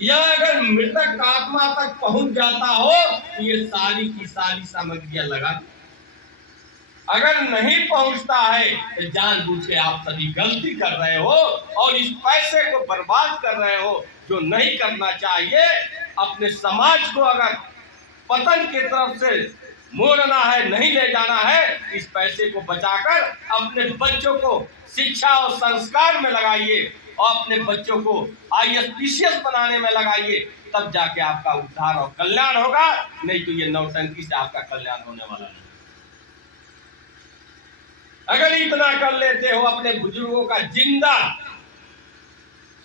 या अगर मृतक आत्मा तक पहुंच जाता हो तो ये सारी की सारी सामग्रियां लगा दी। अगर नहीं पहुंचता है तो जानबूझ के आप सभी गलती कर रहे हो और इस पैसे को बर्बाद कर रहे हो जो नहीं करना चाहिए। अपने समाज को अगर पतन की तरफ से मोड़ना है, नहीं ले जाना है, इस पैसे को बचाकर अपने बच्चों को शिक्षा और संस्कार में लगाइए और अपने बच्चों को IAS PCS बनाने में लगाइए, तब जाके आपका उद्धार और कल्याण होगा। नहीं तो ये नौटंकी से आपका कल्याण होने वाला नहीं। अगर इतना कर लेते हो, अपने बुजुर्गों का जिंदा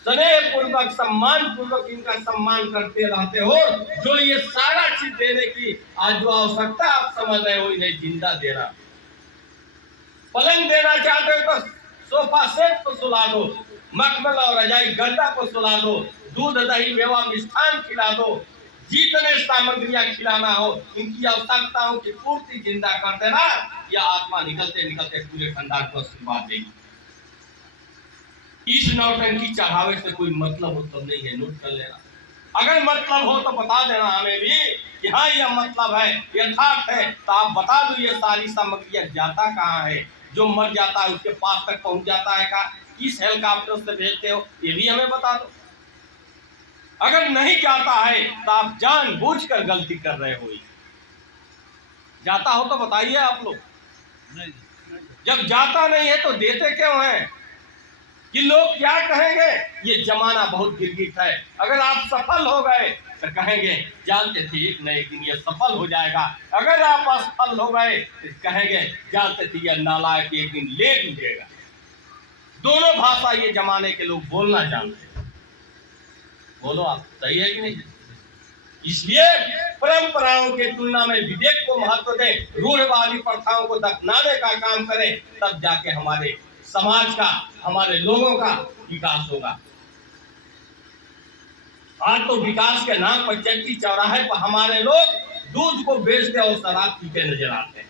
स्नेह पूर्वक सम्मान पूर्वक इनका सम्मान करते रहते हो, जो ये सारा चीज देने की आज जो आवश्यकता आप समझ रहे हो, इन्हें जिंदा देना। पलंग देना चाहते हो तो सोफा सेट को सुला दो, मखमल और रजाई गद्दा को सुला दो, दूध दही मेवा मिष्ठान खिला दो, जितने सामग्रियां खिलाना हो इनकी आवश्यकताओं की पूर्ति जिंदा कर देना। यह आत्मा निकलते निकलते पूरे खानदान को आशीर्वाद देगी। इस नौटंकी चढ़ावे से कोई मतलब हो तो नहीं है, नोट कर लेना। अगर मतलब हो तो बता देना हमें भी कि हाँ यह मतलब है, यथार्थ है, तो आप बता दो ये सारी सामग्रियां जाता कहाँ है, जो मर जाता है उसके पास तक पहुंच जाता है का, किस हेलीकॉप्टर से भेजते हो, ये भी हमें बता दो। अगर नहीं जाता है तो आप जानबूझकर गलती कर रहे हो। जाता हो तो बताइए आप लोग। जब जाता नहीं है तो देते क्यों हैं कि लोग क्या कहेंगे। ये जमाना बहुत गिरगिट है। अगर आप सफल हो गए तो कहेंगे जानते थे एक न एक दिन ये सफल हो जाएगा। अगर आप असफल हो गए तो कहेंगे जानते थे यह नालायक एक दिन ले डूबेगा। दोनों भाषा ये जमाने के लोग बोलना जानते हैं। बोलो आप, सही है कि नहीं। इसलिए परंपराओं के तुलना में विवेक को महत्व दें, रूढ़वादी प्रथाओं को दफनाने का काम करें, तब जाके हमारे समाज का, हमारे लोगों का विकास होगा। आज तो विकास के नाम पर चट्टी चौराहे पर हमारे लोग दूध को बेचते और शराब पीते नजर आते हैं।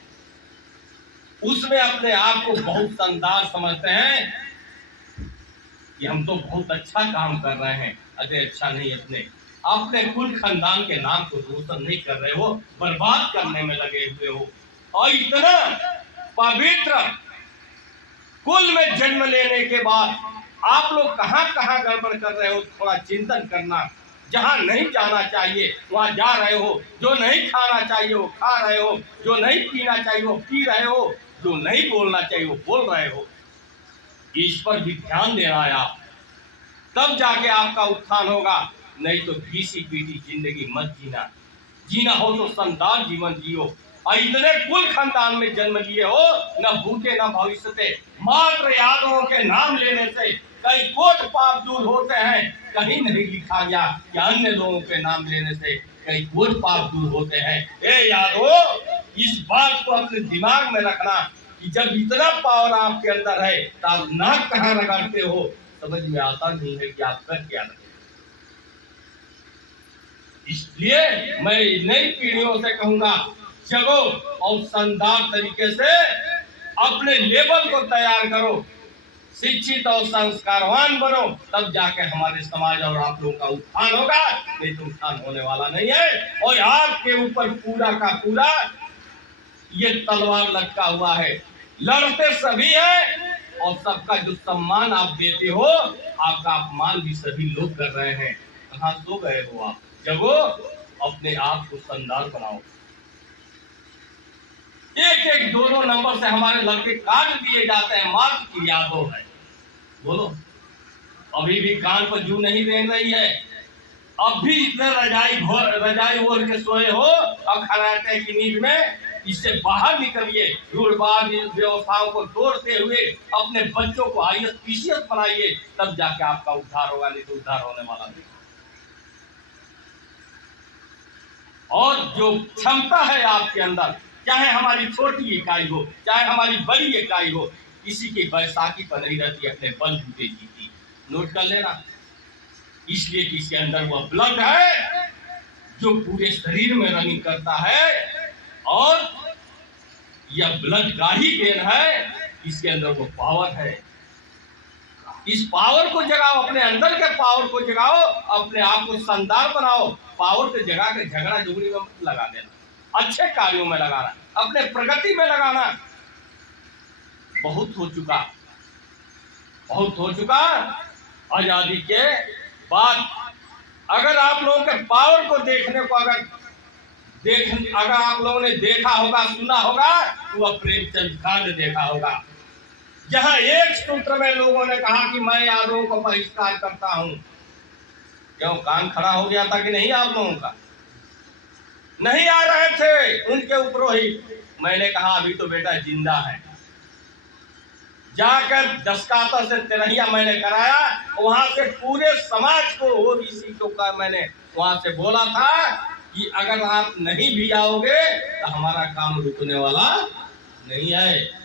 उसमें अपने आप को बहुत शानदार समझते हैं कि हम तो बहुत अच्छा काम कर रहे हैं। अरे अच्छा नहीं, अपने कुल खानदान के नाम को रोशन नहीं कर रहे हो, बर्बाद करने में लगे हुए हो। और इतना पवित्र कुल में जन्म लेने के बाद आप लोग कहां कहां गड़बड़ कर रहे हो, थोड़ा चिंतन करना। जहां नहीं जाना चाहिए वहां जा रहे हो, जो नहीं खाना चाहिए वो खा रहे हो, जो नहीं पीना चाहिए वो पी रहे हो, जो नहीं बोलना चाहिए वो बोल रहे हो। इस पर भी ध्यान देना है आप, तब जाके आपका उत्थान होगा। नहीं तो घीसी पीटी जिंदगी मत जीना। जीना हो तो शानदार जीवन जियो। और इतने कुल खानदान में जन्म लिए हो, न भूखे न भविष्य थे। मात्र यादवों के नाम लेने से कई कोट पाप दूर होते हैं। कहीं नहीं लिखा गया कि अन्य लोगों के नाम लेने से कई कोट पाप दूर होते हैं। ए यादवो, इस बात को अपने दिमाग में रखना कि जब इतना पावर आपके अंदर है तो आप नाक कहाँ रगड़ते हो, समझ में आता नहीं है कि आप कर क्या रहे। इसलिए मैं नई पीढ़ियों से कहूंगा, जगो और शानदार तरीके से अपने लेवल को तैयार करो, शिक्षित और संस्कारवान बनो, तब जाके हमारे समाज और आप लोगों का उत्थान होगा। नहीं तो उत्थान होने वाला नहीं है। और आपके ऊपर पूरा का पूरा ये तलवार लटका हुआ है। लड़ते सभी है और सबका जो सम्मान आप देते हो, आपका अपमान भी सभी लोग कर रहे हैं। कहाँ सो गए हो आप, जगो, अपने आप को शानदार बनाओ। एक एक दो दो नंबर से हमारे लड़के काट दिए जाते हैं, मात्र की यादों है। बोलो, अभी भी कान पर जू नहीं रेंग रही है। अब भी इतने रजाई ओढ़ के सोए हो अब खराटे की नींद में। इससे बाहर निकलिए, रूढ़वाद व्यवस्थाओं को तोड़ते हुए अपने बच्चों को IAS PCS बनाइए, तब जाके आपका उद्धार होगा। नहीं तो उद्धार होने वाला नहीं। और जो क्षमता है आपके अंदर, चाहे हमारी छोटी इकाई हो चाहे हमारी बड़ी इकाई हो, किसी की बैसाखी पर नहीं रहती अपने बलबूते जी की। नोट कर लेना। इसलिए कि इसके अंदर वह ब्लड है जो पूरे शरीर में रनिंग करता है, और यह ब्लड का ही देन है। इसके अंदर वो पावर है। इस पावर को जगाओ, अपने अंदर के पावर को जगाओ, अपने आप को शानदार बनाओ। पावर को जगा के झगड़ा झुगड़ी में मत लगा देना, अच्छे कार्यों में लगाना, अपने प्रगति में लगाना। बहुत हो चुका, बहुत हो चुका आजादी के बाद। अगर आप लोगों के पावर को देखने को अगर आप लोगों ने देखा होगा, सुना होगा, तो वह प्रेमचंद कांड देखा होगा, जहां एक सूत्र में लोगों ने कहा कि मैं यादवों को बहिष्कार करता हूं। क्यों कान खड़ा हो गया था कि नहीं? आप लोगों का नहीं आ रहे थे उनके उपरोहित। मैंने कहा अभी तो बेटा जिंदा है। जाकर दस्ताता से तिरहिया मैंने कराया, वहां से पूरे समाज को, ओबीसी को का मैंने वहां से बोला था कि अगर आप नहीं भी आओगे तो हमारा काम रुकने वाला नहीं है।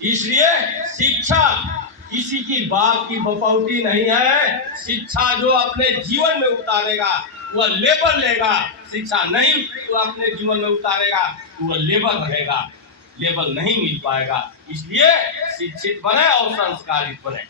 इसलिए शिक्षा किसी की बाप की बपौती नहीं है। शिक्षा जो अपने जीवन में उतारेगा वह लेबर लेगा, शिक्षा नहीं तो अपने जीवन में उतारेगा तो वह लेबर रहेगा, लेबर नहीं मिल पाएगा। इसलिए शिक्षित बने और संस्कारित बने।